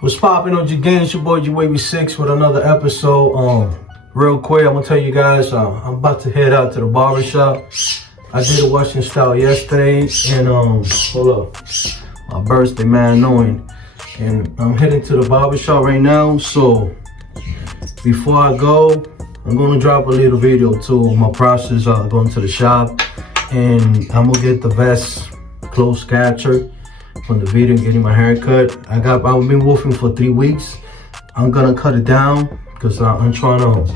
What's poppin' on your game? It's your boy G6 with another episode. Real quick, I'm gonna tell you guys, I'm about to head out to the barbershop. I did a washing style yesterday, and hold up, my birthday, man, annoying. And I'm heading to the barbershop right now. So before I go, I'm gonna drop a little video too. My process going to the shop, and I'm gonna get the vest close capture from the video, getting my hair cut. I've been wolfing for 3 weeks. I'm gonna cut it down because I'm trying to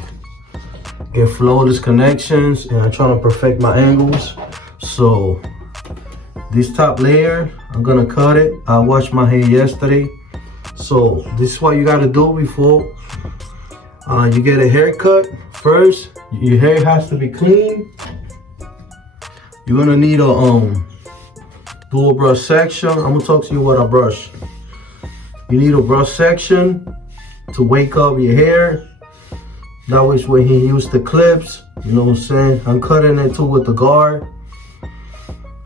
get flawless connections, and I'm trying to perfect my angles. So this top layer, I'm gonna cut it. I washed my hair yesterday. So this is what you gotta do before you get a haircut. First, your hair has to be clean. You're gonna need a dual brush section. I'm gonna talk to you what I brush. You need a brush section to wake up your hair. That was when he used the clips, you know what I'm saying? I'm cutting it too with the guard.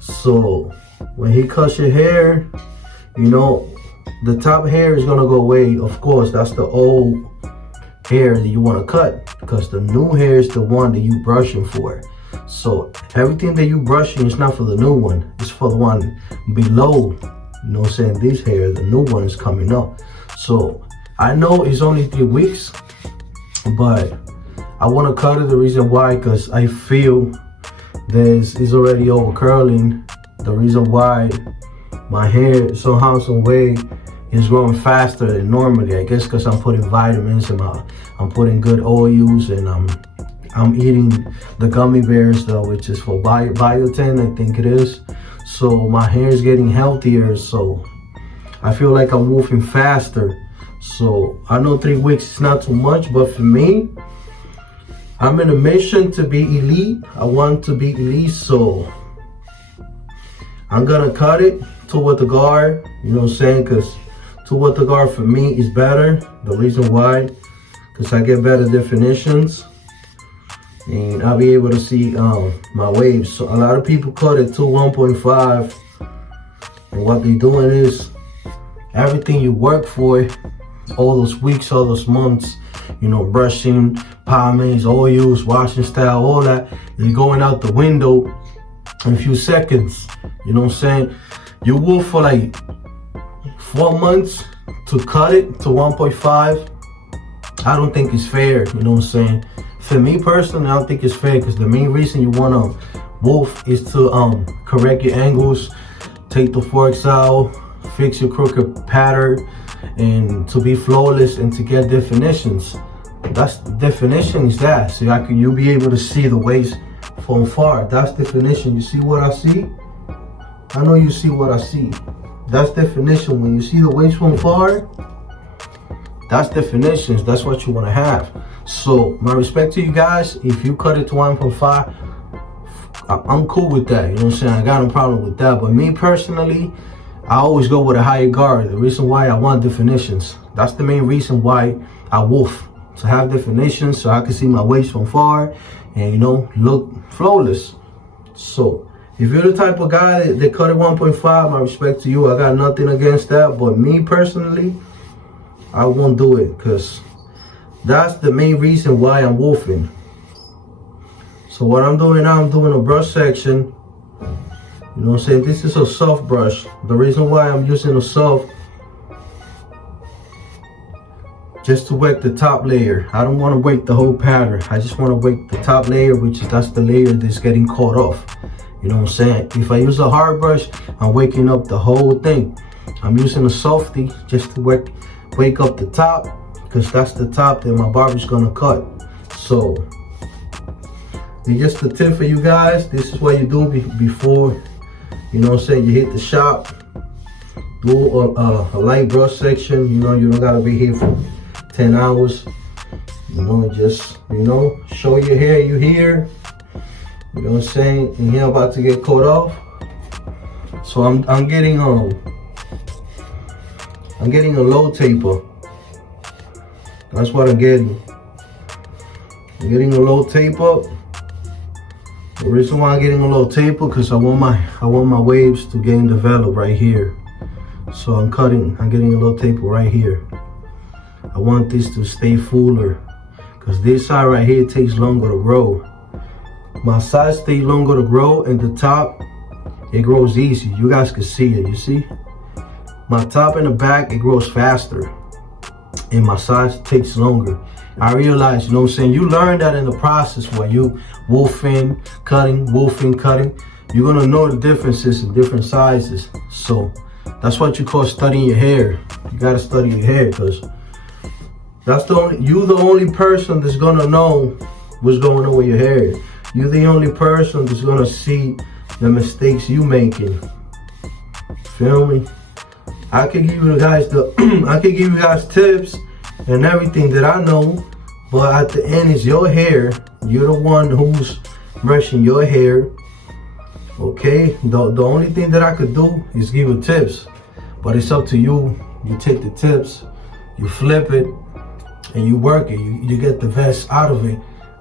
So when he cuts your hair, you know, the top hair is gonna go away. Of course, that's the old hair that you wanna cut, because the new hair is the one that you brushing for. So everything that you brushing is not for the new one, it's for the one below. You know what I'm saying? This hair, the new one is coming up. So I know it's only 3 weeks, but I want to cut it. The reason why, because I feel this is already over curling. The reason why my hair somehow, some way is growing faster than normally, I guess because I'm putting vitamins and I'm putting good oils, and I'm eating the gummy bears though, which is for biotin, I think it is. So my hair is getting healthier, so I feel like I'm moving faster. So I know 3 weeks is not too much, but for me, I'm in a mission to be elite. I want to be elite, so I'm gonna cut it toward the guard, you know what I'm saying? Because toward the guard for me is better. The reason why, because I get better definitions, and I'll be able to see my waves. So a lot of people cut it to 1.5, and what they're doing is everything you work for, all those weeks, all those months, you know, brushing, pomades, oils, washing style, all that, you're going out the window in a few seconds. You know what I'm saying? You wolf for like 4 months to cut it to 1.5. I don't think it's fair, you know what I'm saying? For me personally, I don't think it's fair, because the main reason you want to wolf is to correct your angles, take the forks out, fix your crooked pattern, and to be flawless and to get definitions. That's the definition, is that. So you'll be able to see the waves from far. That's definition. You see what I see? I know you see what I see. That's definition. When you see the waves from far, that's definitions. That's what you want to have. So my respect to you guys. If you cut it to 1.5, I'm cool with that. You know what I'm saying? I got no problem with that. But me personally, I always go with a higher guard. The reason why I want definitions. That's the main reason why I wolf. To have definitions, so I can see my waves from far and, you know, look flawless. So if you're the type of guy that cut it 1.5, my respect to you. I got nothing against that. But me personally, I won't do it, because that's the main reason why I'm wolfing. So what I'm doing now, I'm doing a brush section. You know what I'm saying? This is a soft brush. The reason why I'm using a soft, just to wake the top layer. I don't want to wake the whole pattern. I just want to wake the top layer, that's the layer that's getting caught off. You know what I'm saying? If I use a hard brush, I'm waking up the whole thing. I'm using a softie just to wake up the top, because that's the top that my barber's gonna cut. So it's just a tip for you guys. This is what you do before, you know what I'm saying, you hit the shop. Do a light brush section. You know, you don't gotta be here for 10 hours. You know, just, you know, show your hair you here. You know what I'm saying? And here about to get caught off. So I'm getting a low taper. That's what I'm getting. I'm getting a low taper. The reason why I'm getting a low taper, because I want my waves to get developed right here. So I'm getting a little taper right here. I want this to stay fuller because this side right here takes longer to grow. My sides stay longer to grow, and the top, it grows easy. You guys can see it, you see? My top and the back, it grows faster, and my sides takes longer. I realize, you know what I'm saying? You learn that in the process where you wolfing, cutting, you're gonna know the differences in different sizes. So that's what you call studying your hair. You gotta study your hair because you're the only person that's gonna know what's going on with your hair. You're the only person that's gonna see the mistakes you making. Feel me? I can give you guys tips and everything that I know, but at the end it's your hair. You're the one who's brushing your hair. Okay? The only thing that I could do is give you tips, but it's up to you. You take the tips, you flip it, and you work it. You get the best out of it.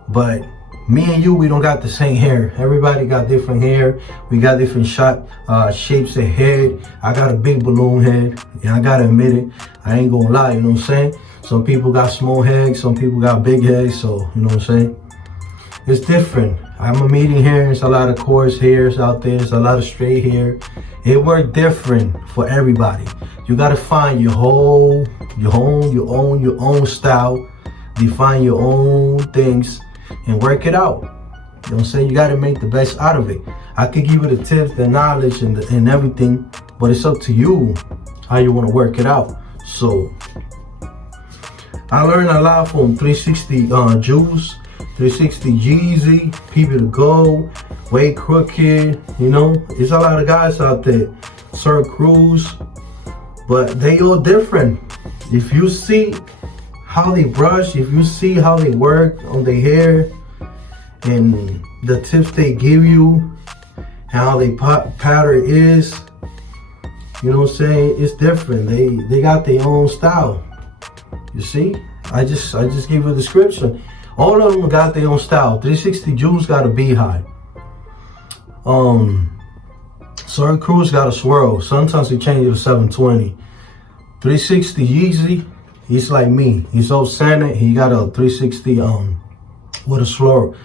But me and you, we don't got the same hair. Everybody got different hair. We got different shapes of head. I got a big balloon head, and I gotta admit it. I ain't gonna lie, you know what I'm saying? Some people got small heads, some people got big heads, so you know what I'm saying? It's different. I'm a medium hair, it's a lot of coarse hairs out there, it's a lot of straight hair. It works different for everybody. You gotta find your own style, define your own things, and work it out. You know what I'm saying? You gotta make the best out of it. I could give you the tips, the knowledge, and everything, but it's up to you how you wanna work it out. So I learned a lot from 360 Juice, 360 Jeezy, People to Go, Way Crooked, you know, there's a lot of guys out there, Sir Cruz, but they all different. If you see how they brush, if you see how they work on their hair, and the tips they give you, how they pattern is, you know what I'm saying, it's different. They got their own style. You see, I just gave you a description. All of them got their own style. 360 Juice got a beehive. Sir Cruz got a swirl. Sometimes he change it to 720. 360 Yeezy, he's like me. He's so centered. He got a 360 with a swirl.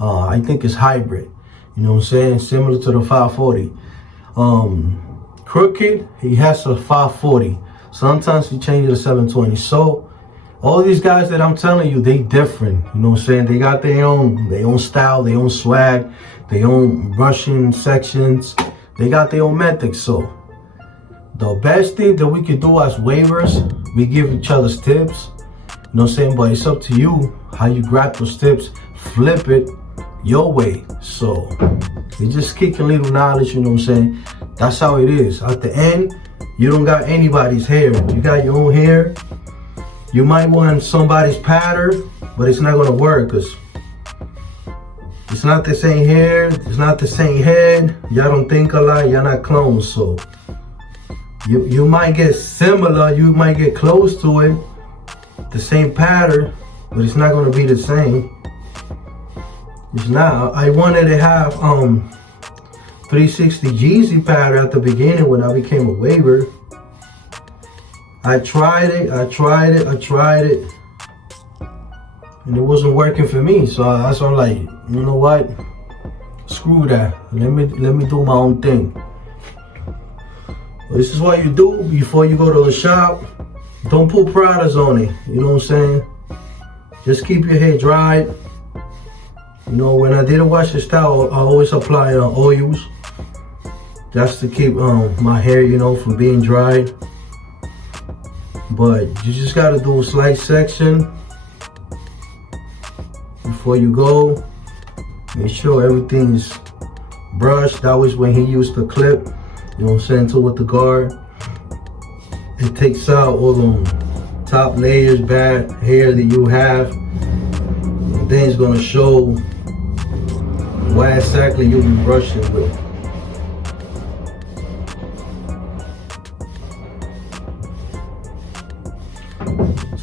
I think it's hybrid. You know what I'm saying? Similar to the 540. Crooked, he has a 540. Sometimes he changes to 720. So all these guys that I'm telling you, they different. You know what I'm saying? They got their own style, their own swag, their own brushing sections. They got their own methods. So the best thing that we could do as wavers, we give each other's tips. You know what I'm saying? But it's up to you how you grab those tips, flip it your way. So you just kick a little knowledge, you know what I'm saying? That's how it is. At the end, you don't got anybody's hair. You got your own hair. You might want somebody's pattern, but it's not gonna work because it's not the same hair, it's not the same head. Y'all don't think alike, y'all not clones. So you might get similar, you might get close to it, the same pattern, but it's not gonna be the same. It's not. I wanted to have 360 Jeezy pattern at the beginning when I became a waver. I tried it, and it wasn't working for me. So that's why I'm like, you know what? Screw that. Let me do my own thing. This is what you do before you go to the shop. Don't put products on it. You know what I'm saying? Just keep your hair dried. You know, when I didn't wash the style, I always apply oils. Just to keep my hair, you know, from being dried. But you just gotta do a slight section before you go. Make sure everything's brushed. That was when he used the clip, you know what I'm saying, too, with the guard. It takes out all the top layers, bad hair that you have. And then it's gonna show what exactly you'll be brushing with.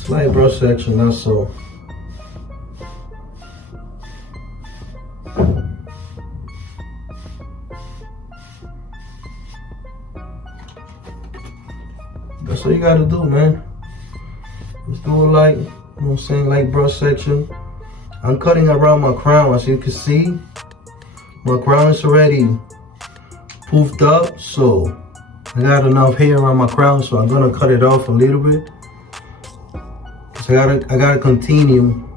Slight brush section, that's all. That's all you gotta do, man. Just do it like, you know what I'm saying, like brush section. I'm cutting around my crown. As you can see, my crown is already poofed up, so I got enough hair around my crown, so I'm gonna cut it off a little bit. So I gotta continue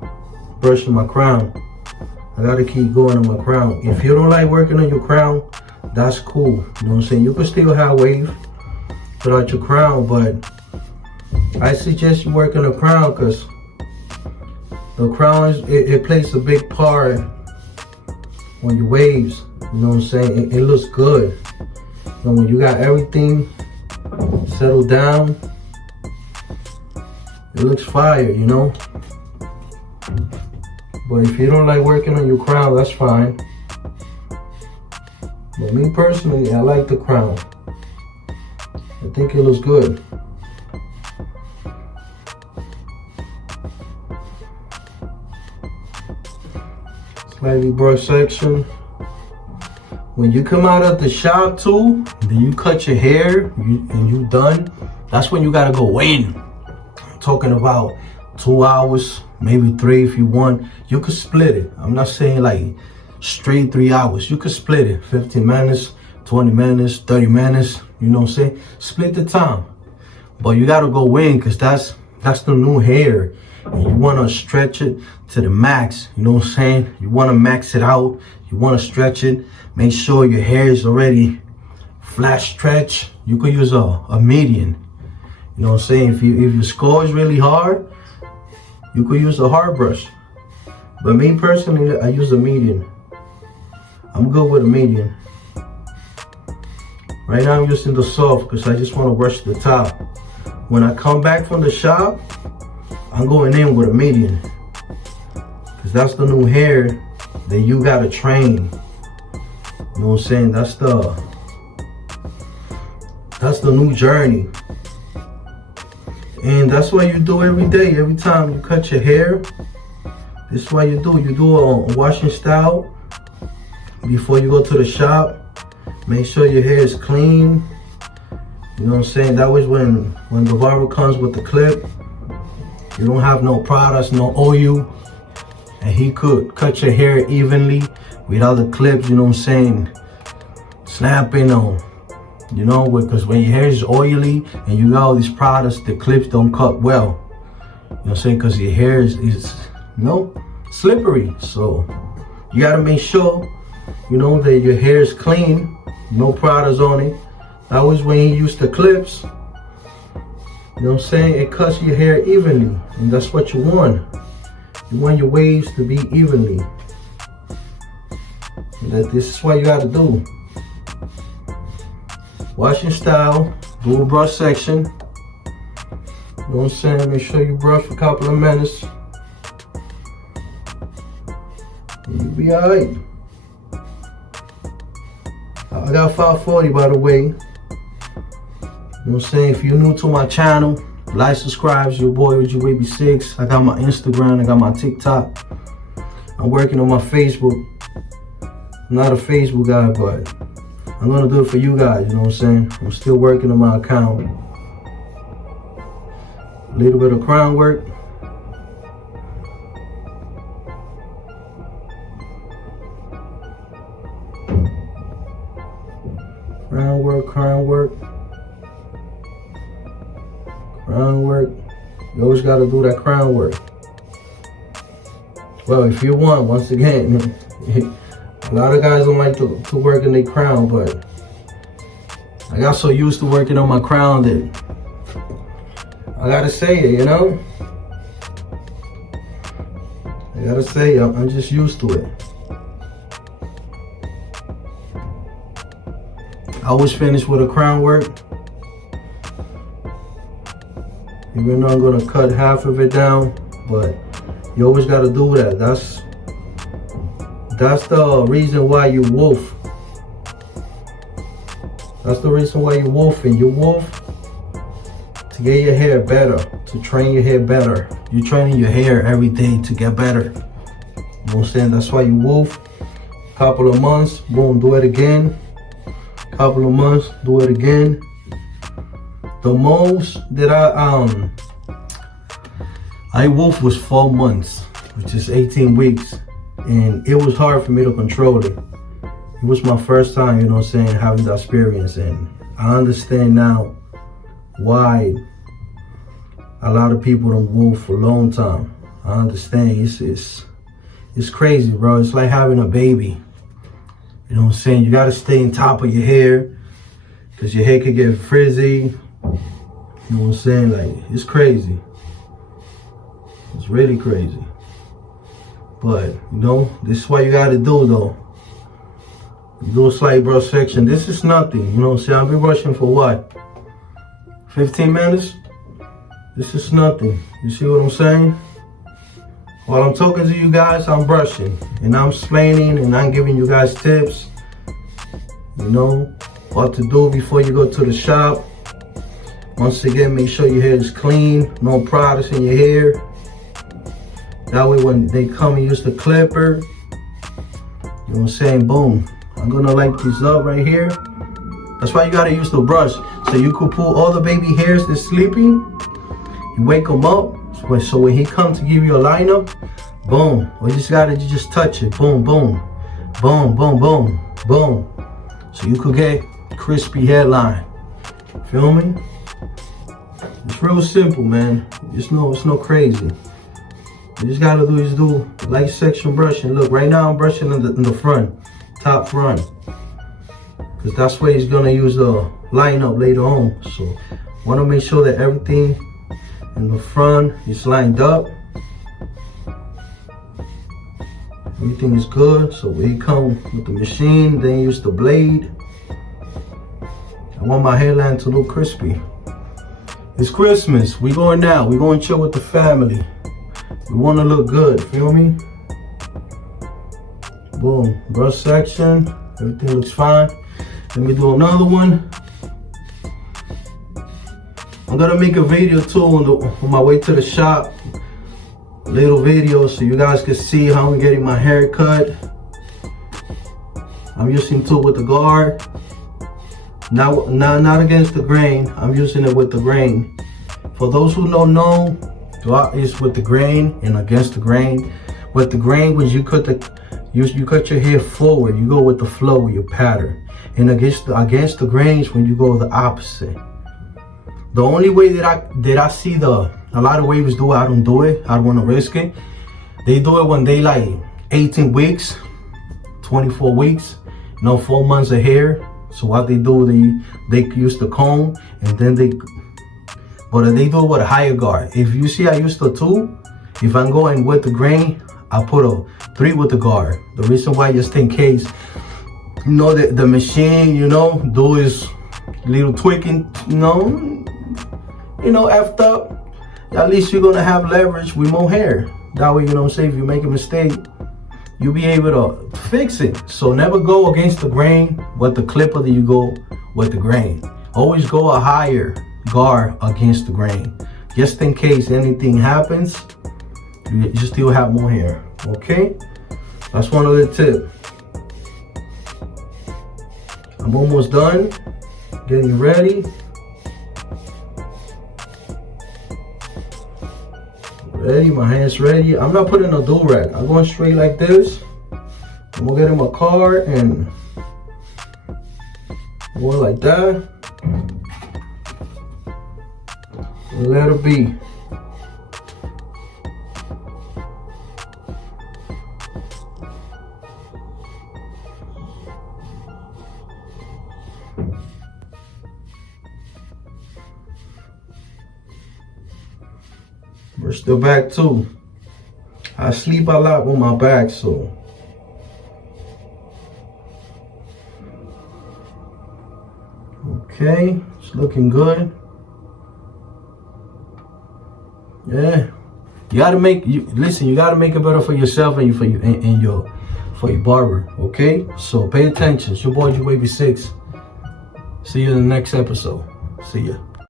brushing my crown. I gotta keep going on my crown. If you don't like working on your crown, that's cool. You know what I'm saying? You can still have wave without your crown, but I suggest you work on the crown because the crown it plays a big part on your waves. You know what I'm saying? It looks good. And when you got everything settled down, it looks fire, you know? But if you don't like working on your crown, that's fine. But me personally, I like the crown. I think it looks good. Slightly brush section. When you come out of the shop too, then you cut your hair and you done, that's when you gotta go in. I'm talking about 2 hours, maybe 3 if you want. You could split it. I'm not saying like straight 3 hours. You could split it, 15 minutes, 20 minutes, 30 minutes, you know what I'm saying? Split the time. But you gotta go in because that's the new hair. And you wanna stretch it to the max, you know what I'm saying? You wanna max it out, you wanna stretch it. Make sure your hair is already flat stretch. You could use a median. You know what I'm saying? If your skull is really hard, you could use a hard brush. But me personally, I use a median. I'm good with a median. Right now I'm using the soft because I just want to brush the top. When I come back from the shop, I'm going in with a median. Because that's the new hair that you gotta train. You know what I'm saying? That's the new journey. And that's what you do every day. Every time you cut your hair, this is what you do. You do a washing style before you go to the shop. Make sure your hair is clean. You know what I'm saying? That way when the barber comes with the clip, you don't have no products, no oil, and he could cut your hair evenly without the clips, you know what I'm saying, snapping on, you know, because when your hair is oily and you got all these products, the clips don't cut well. You know what I'm saying? Because your hair is you know, slippery. So you gotta make sure, you know, that your hair is clean, no products on it. That was when you use the clips. You know what I'm saying? It cuts your hair evenly, and that's what you want. You want your waves to be evenly. And this is what you gotta do. Washing style, do a brush section. You know what I'm saying? Make sure you brush for a couple of minutes. And you'll be alright. I got 540 by the way. You know what I'm saying? If you're new to my channel, like, subscribe. It's your boy OGWaby6. I got my Instagram, I got my TikTok. I'm working on my Facebook. I'm not a Facebook guy, but I'm gonna do it for you guys, you know what I'm saying? I'm still working on my account. A little bit of crown work. Crown work, crown work. Crown work. You always gotta do that crown work. Well, if you want, once again, a lot of guys don't like to work in their crown, but I got so used to working on my crown that I gotta say it, you know? I gotta say, I'm just used to it. I always finish with a crown work. Even though I'm gonna cut half of it down, but you always gotta do that. That's the reason why you wolf. That's the reason why you wolfing. You wolf to get your hair better, to train your hair better. You're training your hair every day to get better. You know what I'm saying? That's why you wolf. Couple of months, boom, do it again. Couple of months, do it again. The most that I wolfed was 4 months, which is 18 weeks. And it was hard for me to control it. It was my first time, you know what I'm saying, having that experience. And I understand now why a lot of people don't wolf for a long time. I understand. It's crazy, bro. It's like having a baby. You know what I'm saying? You gotta stay on top of your hair, because your hair could get frizzy. You know what I'm saying? Like, it's crazy. It's really crazy. But, you know, this is what you gotta do, though. You do a slight brush section. This is nothing. You know what I'm saying? I've been brushing for what? 15 minutes? This is nothing. You see what I'm saying? While I'm talking to you guys, I'm brushing. And I'm explaining and I'm giving you guys tips. You know, what to do before you go to the shop. Once again, make sure your hair is clean. No products in your hair. That way when they come and use the clipper, you know what I'm saying, boom. I'm gonna light these up right here. That's why you gotta use the brush. So you could pull all the baby hairs that's sleeping. You wake them up. So when he comes to give you a lineup, boom. Or you just touch it. Boom, boom. Boom, boom, boom, boom. So you could get crispy hairline. Feel me? It's real simple, man. It's no crazy. You just gotta do light section brushing. Look, right now I'm brushing in the front, top front, because that's where he's gonna use the lineup later on. So wanna make sure that everything in the front is lined up. Everything is good. So when he come with the machine, then use the blade. I want my hairline to look crispy. It's Christmas. We going now. We going to chill with the family. We want to look good. Feel me? Boom. Brush section. Everything looks fine. Let me do another one. I'm gonna make a video too on my way to the shop. A little video so you guys can see how I'm getting my hair cut. I'm using tool with the guard. Not against the grain. I'm using it with the grain. For those who don't know, it's with the grain and against the grain. With the grain, when you cut you cut your hair forward, you go with the flow with your pattern. And against the grains, when you go the opposite. The only way that I see a lot of waves do it, I don't do it. I don't want to risk it. They do it when they like 18 weeks, 24 weeks, 4 months of hair. So what they do, they use the comb and then they do it with a higher guard. If you see I use the 2, if I'm going with the grain, I put a 3 with the guard. The reason why, just in case, the machine, do is little tweaking, effed up, at least you're gonna have leverage with more hair. That way, say if you make a mistake, you'll be able to fix it. So never go against the grain with the clipper that you go with the grain. Always go a higher guard against the grain. Just in case anything happens, you still have more hair, okay? That's one of the tips. I'm almost done, getting ready. Ready, my hands ready. I'm not putting a do-rag. I'm going straight like this. I'm gonna get in my car and go like that. And let it be. Brush the back too. I sleep a lot with my back, so. Okay, it's looking good. Yeah, you gotta listen. You gotta make it better for yourself and for your barber. Okay, so pay attention. It's your boy, Baby 6. See you in the next episode. See ya.